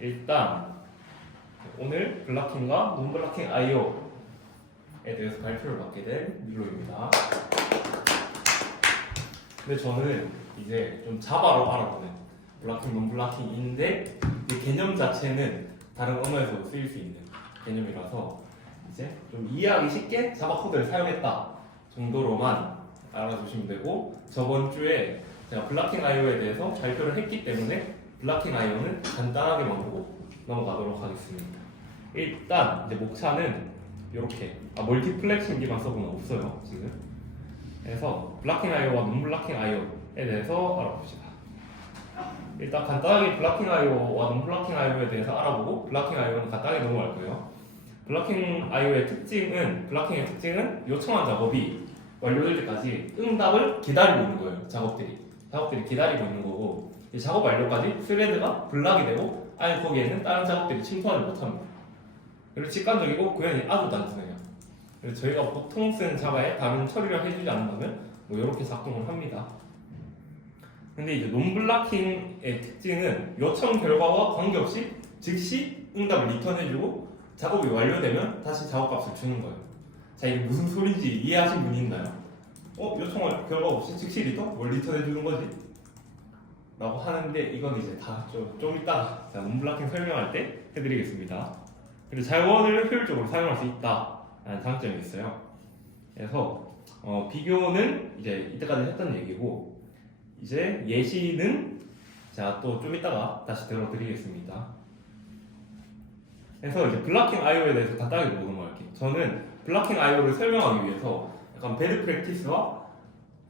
일단 오늘 블락킹과 논블락킹 IO에 대해서 발표를 받게 된 밀로입니다. 근데 저는 이제 좀 자바로 알아보는 블락킹, 논블락킹인데 이 개념 자체는 다른 언어에서도 쓰일 수 있는 개념이라서 이제 좀 이해하기 쉽게 자바 코드를 사용했다 정도로만 알아두시면 되고, 저번 주에 제가 블락킹 IO에 대해서 발표를 했기 때문에 블락킹 IO는 간단하게만 보고 넘어가도록 하겠습니다. 일단 이제 목차는 이렇게 멀티플렉싱 기반 서브는 없어요 지금. 그래서 블락킹 IO와 논블락킹 IO에 대해서 알아봅시다. 일단 간단하게 블락킹 IO와 논블락킹 IO에 대해서 알아보고 블락킹 IO는 간단하게 넘어갈 거예요. 블락킹 IO의 특징은, 블락킹의 특징은 요청한 작업이 완료될 때까지 응답을 기다리고 있는 거예요. 작업들이 기다리고 있는 거고, 이 작업 완료까지 스레드가 블락이 되고 아니 거기에는 다른 작업들이 침투하지 못합니다. 그리고 직관적이고 구현이 아주 단순해요. 그래서 저희가 보통 쓰는 자바에 다른 처리를 해주지 않는다면 뭐 이렇게 작동을 합니다. 근데 이제 논블락킹의 특징은 요청 결과와 관계없이 즉시 응답을 리턴해주고 작업이 완료되면 다시 작업값을 주는 거예요. 자, 이게 무슨 소리인지 이해하신 분이 있나요? 요청 결과 없이 즉시 리턴? 뭘 리턴해주는 거지? 라고 하는데 이건 이제 다 좀 이따가 논블락킹 설명할 때 해드리겠습니다. 그리고 자원을 효율적으로 사용할 수 있다라는 장점이 있어요. 그래서 비교는 이제 이때까지 했던 얘기고, 이제 예시는 제가 또 좀 이따가 다시 들어드리겠습니다. 그래서 이제 블락킹 IO에 대해서 간단하게 넘어갈게요. 저는 블락킹 IO를 설명하기 위해서 약간 배드 프랙티스와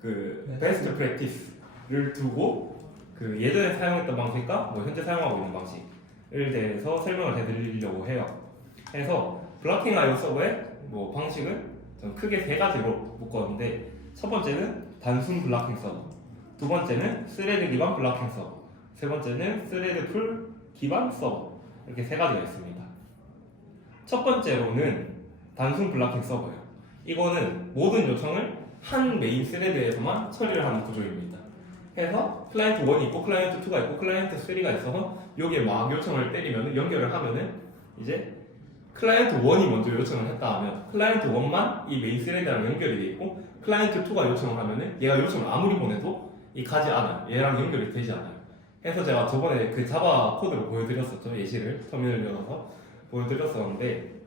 그 베스트 프랙티스를 두고 그 예전에 사용했던 방식과 뭐 현재 사용하고 있는 방식을 대해서 설명을 해드리려고 해요. 그래서 블락킹 IO 서버의 뭐 방식은 저는 크게 세 가지로 묶었는데, 첫 번째는 단순 블락킹 서버, 두 번째는 스레드 기반 블락킹 서버, 세 번째는 스레드 풀 기반 서버, 이렇게 세 가지가 있습니다. 첫 번째로는 단순 블락킹 서버예요. 이거는 모든 요청을 한 메인 스레드에서만 처리를 하는 구조입니다. 그래서 클라이언트 1이 있고 클라이언트 2가 있고 클라이언트 3가 있어서 여기에 막 요청을 때리면, 연결을 하면은 이제 클라이언트 1이 먼저 요청을 했다 하면 클라이언트 1만 이 메인 스레드랑 연결이 돼 있고, 클라이언트 2가 요청을 하면은 얘가 요청을 아무리 보내도 이 가지 않아요. 얘랑 연결이 되지 않아요. 그래서 제가 저번에 그 자바 코드를 보여드렸었죠. 예시를 터미널 열어서 보여드렸었는데,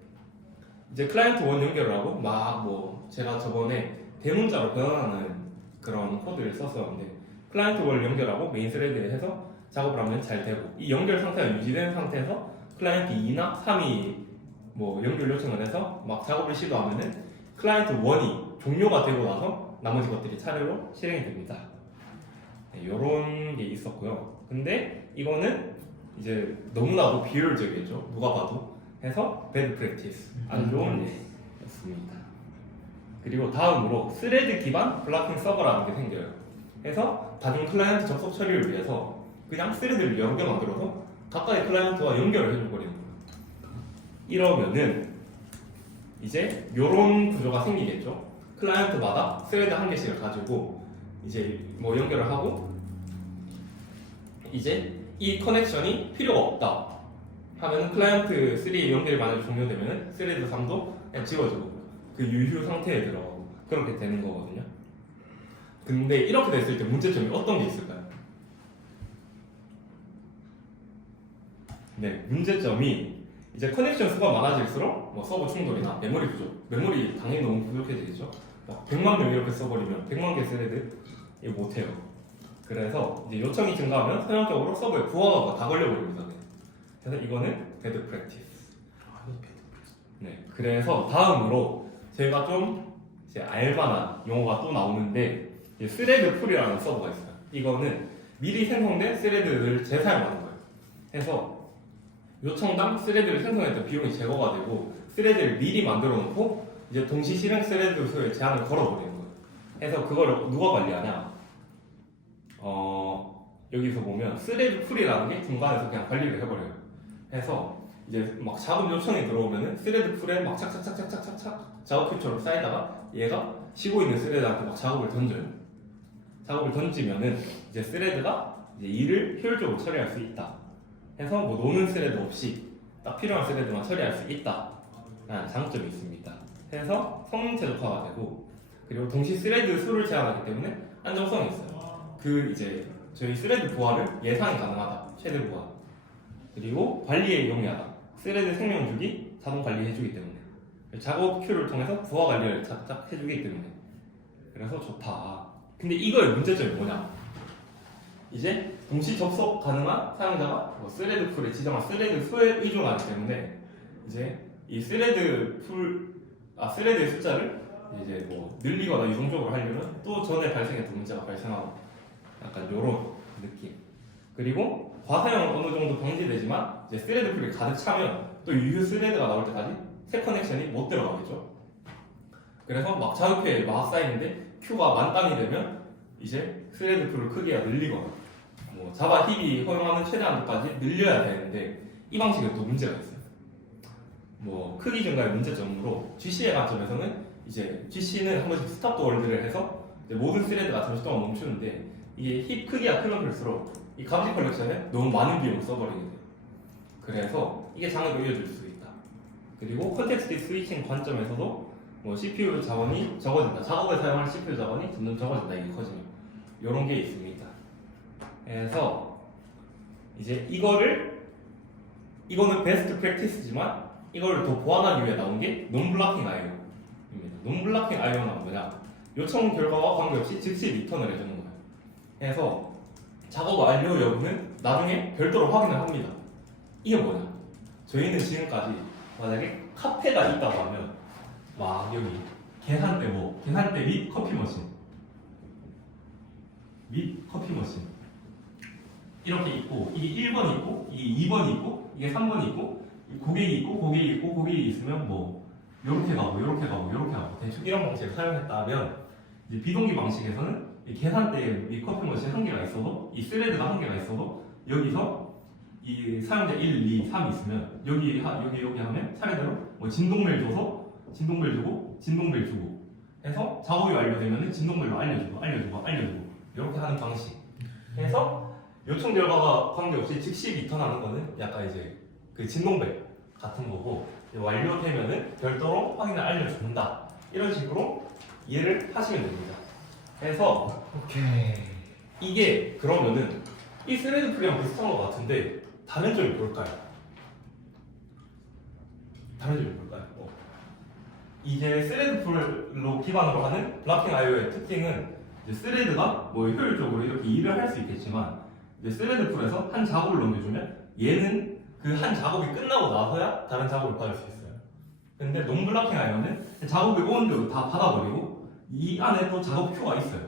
이제 클라이언트 1 연결을 하고 막 뭐 제가 저번에 대문자로 변환하는 그런 코드를 썼었는데, 클라이언트 1 연결하고 메인 스레드에 해서 작업을 하면 잘 되고, 이 연결 상태가 유지되는 상태에서 클라이언트 2나 3이 뭐 연결 요청을 해서 막 작업을 시도하면은 클라이언트 1이 종료가 되고 나서 나머지 것들이 차례로 실행이 됩니다. 네, 요런 게 있었고요. 근데 이거는 이제 너무나도 비효율적이겠죠, 누가 봐도. 해서 배드 프랙티스, 안 좋은 예였습니다. 그리고 다음으로 스레드 기반 블락킹 서버라는 게 생겨요. 그래서 다중 클라이언트 접속 처리를 위해서 그냥 스레드를 여러 개 만들어서 각각의 클라이언트와 연결을 해줘버리는 거예요. 이러면은 이제 요런 구조가 생기겠죠. 클라이언트마다 스레드 한 개씩을 가지고 이제 뭐 연결을 하고, 이제 이 커넥션이 필요가 없다 하면 클라이언트 3 연결이 만약에 종료되면 스레드 3도 그냥 지워지고 그 유휴 상태에 들어가고 그렇게 되는 거거든요. 근데 이렇게 됐을 때 문제점이 어떤 게 있을까요? 네, 문제점이 이제 커넥션 수가 많아질수록 뭐 서버 충돌이나 메모리 부족, 메모리 당연히 너무 부족해지겠죠. 막 100만 명 이렇게 써버리면 100만 개 스레드 이거 못해요. 그래서 이제 요청이 증가하면 선형적으로 서버에 부하가 다 걸려버립니다. 그래서 이거는 배드 프랙티스. 네, 그래서 다음으로 저희가 좀 이제 알만한 용어가 또 나오는데, 스레드 풀이라는 서버가 있어요. 이거는 미리 생성된 스레드를 재사용하는 거예요. 그래서 요청당 스레드를 생성했던 비용이 제거가 되고, 스레드를 미리 만들어 놓고 이제 동시 실행 스레드 수에 제한을 걸어버리는 거예요. 그래서 그걸 누가 관리하냐? 여기서 보면 스레드 풀이라는 게 중간에서 그냥 관리를 해버려요. 해서 이제 막 작업 요청이 들어오면은 스레드 풀에 막 착착착착착착 작업 캡처로 쌓이다가 얘가 쉬고 있는 스레드한테 막 작업을 던져요. 작업을 던지면은 이제 스레드가 이제 일을 효율적으로 처리할 수 있다 해서 뭐 노는 스레드 없이 딱 필요한 스레드만 처리할 수 있다라는 장점이 있습니다. 해서 성능 최적화가 되고 그리고 동시 스레드 수를 제한하기 때문에 안정성이 있어요. 그 이제 저희 스레드 부하를 예상이 가능하다. 최대 부하. 그리고 관리에 용이하다. 스레드 생명 주기 자동 관리해주기 때문에 작업 큐를 통해서 부하 관리를 착착 해주기 때문에 그래서 좋다. 근데 이거의 문제점이 뭐냐? 이제 동시 접속 가능한 사용자가 뭐 스레드 풀에 지정한 스레드 수에 의존하기 때문에 이제 이 스레드의 숫자를 이제 뭐 늘리거나 유동적으로 하려면 또 전에 발생했던 문제가 발생하고 약간 요런 느낌. 그리고 과사용은 어느 정도 방지되지만 이제 스레드 풀이 가득 차면 또 유효 스레드가 나올 때까지 새 커넥션이 못 들어가겠죠. 그래서 막 자급표에 막 쌓이는데 큐가 만땅이 되면 이제 스레드 풀을 크기가 늘리거나 뭐 자바 힙이 허용하는 최대한도까지 늘려야 되는데 이 방식은 또 문제가 있어요. 뭐 크기 증가의 문제점으로 GC의 관점에서는 이제 GC는 한 번씩 스탑 더 월드를 해서 이제 모든 스레드가 잠시 동안 멈추는데 이게 힙 크기가 크면 클수록 이 감지 컬렉션에 너무 많은 비용을 써버리게 돼요. 그래서 이게 장애로 이어질 수 있다. 그리고 컨텍스트 스위칭 관점에서도 뭐 CPU 자원이 적어진다. 작업에 사용할 CPU 자원이 점점 적어진다. 이게 커지면 이런 게 있습니다. 그래서 이제 이거는 베스트 프랙티스지만 이거를 더 보완하기 위해 나온 게 논블락킹 IO입니다. 논블락킹 IO는 뭐냐? 요청 결과와 관계없이 즉시 리턴을 해주는 거예요. 그래서 작업 완료 여부는 나중에 별도로 확인을 합니다. 이게 뭐냐? 저희는 지금까지 만약에 카페가 있다고 하면 막 여기 계산대 및 커피 머신 이렇게 있고 이게 1번이 있고 이게 2번이 있고 이게 3번이 있고 고객이 있으면 뭐 요렇게 가고 대충 이런 방식을 사용했다면 이제 비동기 방식에서는 이 계산대 및 커피 머신 한 개가 있어도 이 스레드가 한 개가 있어도 여기서 이 사용자 1, 2, 3 있으면 여기 하면 차례대로 뭐 진동벨 줘서 진동벨 주고 해서 작업이 완료되면 진동벨로 알려주고 이렇게 하는 방식 해서 요청 결과가 관계없이 즉시 리턴하는 거는 약간 이제 그 진동벨 같은 거고 완료되면은 별도로 확인을 알려준다 이런 식으로 이해를 하시면 됩니다. 그래서 이게 그러면은 이 스레드 풀이랑 비슷한 것 같은데 다른 점이 뭘까요? 이제 스레드 풀로 기반으로 하는 블락킹 IO의 특징은 이제 스레드가 뭐 효율적으로 이렇게 일을 할 수 있겠지만 이제 스레드 풀에서 한 작업을 넘겨주면 얘는 그 한 작업이 끝나고 나서야 다른 작업을 받을 수 있어요. 근데 논블락킹 IO는 작업이 오는데도 다 받아버리고 이 안에 또 작업 큐가 있어요.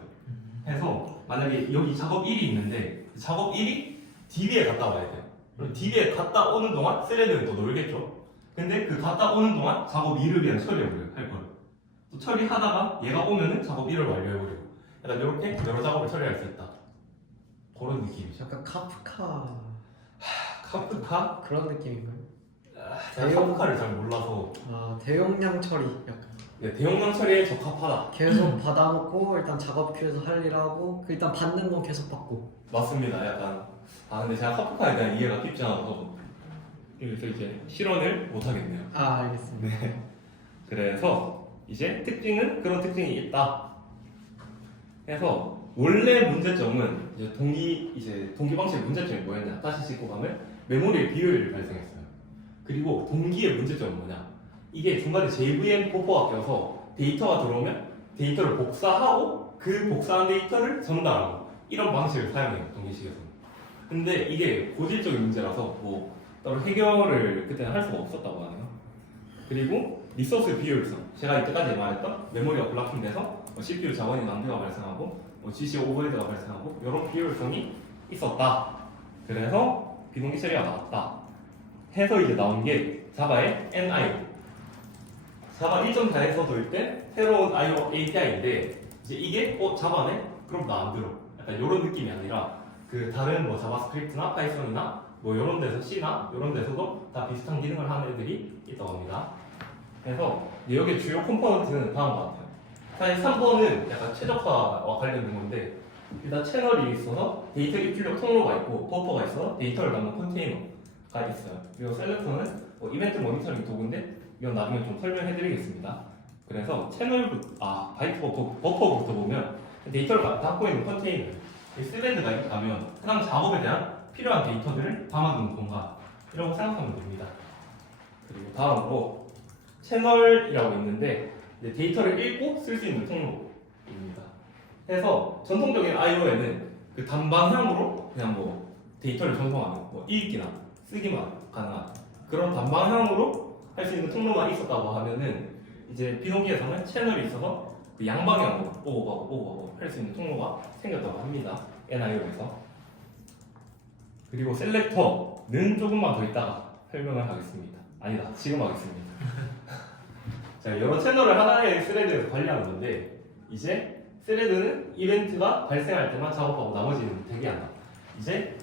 해서 만약에 여기 작업 1이 있는데 작업 1이 DB에 갔다 와야 돼요. 그럼 DB에 갔다 오는 동안 스레드는 또 놀겠죠. 근데 그 갔다 오는 동안 작업 2를 그냥 처리할 거예요. 또 처리하다가 얘가 오면은 작업 1을 완료해버리고 약간 이렇게 여러 작업을 처리할 수 있다. 그런 느낌이죠. 약간 카프카 그런 느낌인가요? 제가 카프카를 잘 몰라서 대용량 처리 약간 네, 대용량 처리에 적합하다. 계속 받아놓고 일단 작업 큐에서 할 일하고 일단 받는 건 계속 받고 맞습니다. 약간 근데 제가 카프카에 대한 이해가 깊지 않아서 그래서 이제 실현을 못 하겠네요. 알겠습니다. 네. 그래서 이제 그런 특징이 있다. 그래서 원래 문제점은 이제 동기 방식의 문제점이 뭐였냐? 다시 짚고 가면 메모리의 비효율이 발생했어요. 그리고 동기의 문제점은 뭐냐? 이게 중간에 JVM 버퍼가 껴서 데이터가 들어오면 데이터를 복사하고 그 복사한 데이터를 전달하고 이런 방식을 사용해요. 동기식에서는. 근데 이게 고질적인 문제라서 뭐 따로 해결을 그때는 할 수가 없었다고 하네요. 그리고 리소스 비효율성. 제가 이때까지 말했던 메모리가 블락킹돼서 CPU 자원이 낭비가 발생하고 GC 오버헤드가 발생하고 이런 비효율성이 있었다. 그래서 비동기 처리가 나왔다. 해서 이제 나온 게 자바의 NIO. 자바 1.4에서 도입 때 새로운 IO API인데 이제 이게 자바네? 그럼 나 안 들어. 약간 이런 느낌이 아니라 그 다른 뭐 자바스크립트나 파이썬이나 뭐 이런 데서 C나 이런 데서도 다 비슷한 기능을 하는 애들이 있다고 합니다. 그래서 여기 주요 컴포넌트는 다음과 같아요. 사실 3번은 약간 최적화와 관련된 건데 일단 채널이 있어서 데이터 입출력 통로가 있고 버퍼가 있어서 데이터를 담는 컨테이너 있어요. 그리고 셀렉터는 이벤트 모니터링 도구인데 이건 나중에 좀 설명해드리겠습니다. 그래서 바이트 버퍼부터 보면 데이터를 갖고 있는 컨테이너, 이 스레드가 있다면 해당 작업에 대한 필요한 데이터들을 담아두는 공간이라고 생각하면 됩니다. 그리고 다음으로 채널이라고 있는데 이제 데이터를 읽고 쓸 수 있는 통로입니다. 그래서 전통적인 I/O에는 그 단방향으로 그냥 뭐 데이터를 전송하는 뭐 읽기나 쓰기만 가능한 그런 단방향으로 할 수 있는 통로가 있었다고 하면은 이제 비동기에서는 채널이 있어서 그 양방향으로 오고 가고 할 수 있는 통로가 생겼다고 합니다. NIO에서. 그리고 셀렉터는 조금만 더 있다가 설명을 하겠습니다. 아니다, 지금 하겠습니다. 자, 여러 채널을 하나의 스레드에서 관리하는 건데 이제 스레드는 이벤트가 발생할 때만 작업하고 나머지는 대기한다. 이제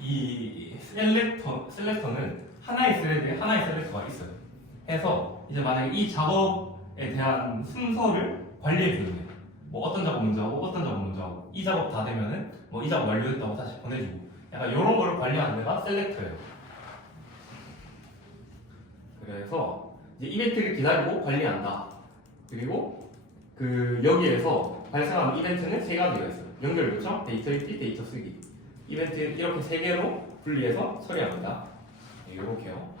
이 셀렉터는 하나의 스레드에 하나의 셀렉터가 있어요. 해서 이제 만약에 이 작업에 대한 순서를 관리해 주는 거예요. 뭐 어떤 작업 먼저 하고 어떤 작업 먼저 하고 이 작업 다 되면은 뭐 이 작업 완료됐다고 다시 보내주고 약간 이런 거를 관리하는 데가 셀렉터예요. 그래서 이제 이벤트를 기다리고 관리한다. 그리고 그 여기에서 발생하는 이벤트는 세 가지가 있어요. 연결 요청, 데이터 읽기, 데이터 쓰기. 이벤트 이렇게 세 개로 분리해서 처리합니다. 이렇게요.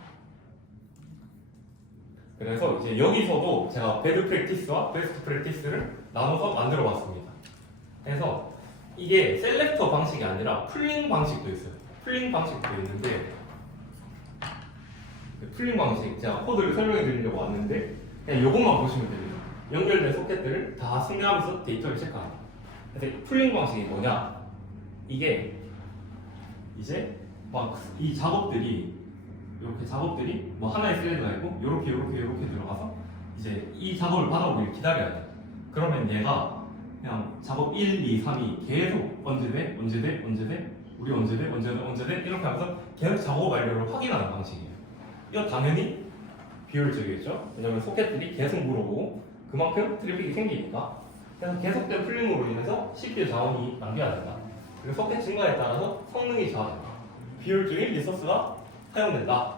그래서 이제 여기서도 제가 배드 프랙티스와 베스트 프랙티스를 나눠서 만들어 봤습니다. 그래서 이게 셀렉터 방식이 아니라 풀링 방식도 있어요. 풀링 방식도 있는데 풀링 방식 제가 코드를 설명해 드리려고 왔는데 그냥 이것만 보시면 됩니다. 연결된 소켓들을 다 승인하면서 데이터를 체크합니다. 그래서 풀링 방식이 뭐냐? 이게 이제 막 이 작업들이 이렇게 작업들이 뭐 하나의 스레드가 있고 이렇게 들어가서 이제 이 작업을 받아오길 기다려야 돼. 그러면 얘가 그냥 작업 1, 2, 3이 계속 언제 돼? 우리 언제 돼? 이렇게 하면서 계속 작업 완료를 확인하는 방식이에요. 이거 당연히 비효율적이겠죠? 왜냐면 소켓들이 계속 물어보고 그만큼 트래픽이 생기니까. 그래서 계속된 풀링으로 인해서 CPU 자원이 낭비가 된다. 그리고 소켓 증가에 따라서 성능이 저하된다. 비효율적인 리소스가 사용된다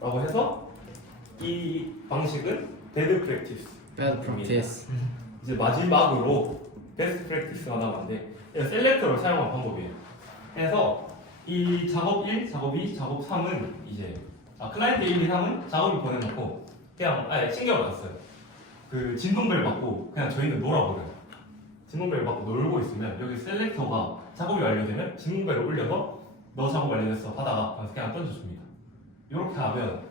라고 해서 이 방식은 배드 프랙티스. Bad practice. 이제 마지막으로 베스트 프랙티스가 남았는데 셀렉터를 사용한 방법이에요. 그래서 이 작업 1, 작업 2, 작업 3은 이제 클라이언트 1, 2, 3은 작업을 보내놓고 그냥 아예 신경을 안 써요. 그 진동벨 받고 그냥 저희는 놀아버려요. 진동벨 받고 놀고 있으면 여기 셀렉터가 작업이 완료되면 진동벨을 올려서 너 작업 완료됐어 받아가 하면서 그냥 던져줍니다. 이렇게 하면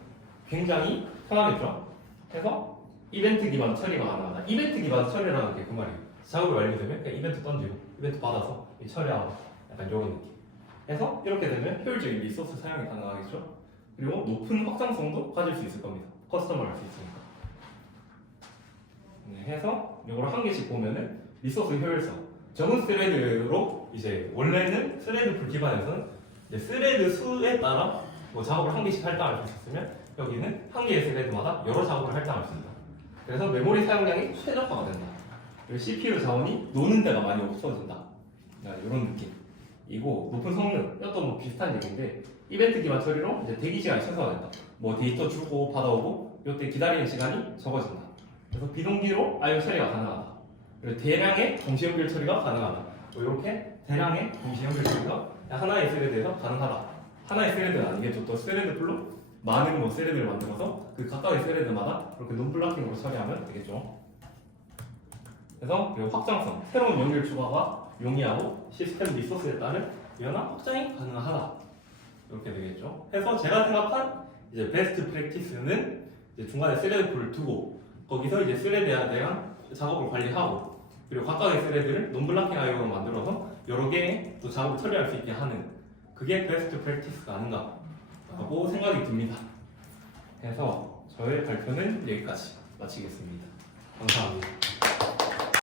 굉장히 편하겠죠? 그래서 이벤트 기반 처리가 가능하다. 이벤트 기반 처리라는 게 그 말이에요. 작업이 완료되면 그냥 이벤트 던지고 이벤트 받아서 처리하고 약간 이런 느낌. 그래서 이렇게 되면 효율적인 리소스 사용이 가능하겠죠? 그리고 높은 확장성도 가질 수 있을 겁니다. 커스텀을 할 수 있으니까. 네, 해서 이걸 한 개씩 보면은 리소스 효율성. 적은 스레드로 이제 원래는 스레드 풀 기반에서는 이제 스레드 수에 따라 뭐 작업을 한 개씩 할당할 수 있었으면 여기는 한 개의 스레드마다 여러 작업을 할당할 수 있다. 그래서 메모리 사용량이 최적화가 된다. 그리고 CPU 자원이 노는 데가 많이 없어진다. 이런 느낌이고 높은 성능 이것도 뭐 비슷한 얘기인데 이벤트 기반 처리로 이제 대기 시간이 최소화된다. 뭐 데이터 주고 받아오고 이때 기다리는 시간이 적어진다. 그래서 비동기로 I/O 처리가 가능하다. 그리고 대량의 동시 연결 처리가 가능하다. 뭐 이렇게 대량의 동시 연결 처리가 하나의 스레드에서 가능하다. 하나의 스레드는 아니겠죠. 또 스레드풀로 많은 뭐 스레드를 만들어서 그 각각의 스레드마다 이렇게 논블락킹으로 처리하면 되겠죠. 그래서 그리고 확장성, 새로운 연결 추가가 용이하고 시스템 리소스에 따른 유연한 확장이 가능하다. 이렇게 되겠죠. 해서 제가 생각한 이제 베스트 프랙티스는 이제 중간에 스레드풀을 두고 거기서 이제 스레드에 대한 작업을 관리하고 그리고 각각의 스레드를 논블락킹 I/O로 만들어서 여러 개의 또 작업을 처리할 수 있게 하는 그게 베스트 프랙티스가 아닌가 라고 생각이 듭니다. 그래서 저의 발표는 여기까지 마치겠습니다. 감사합니다.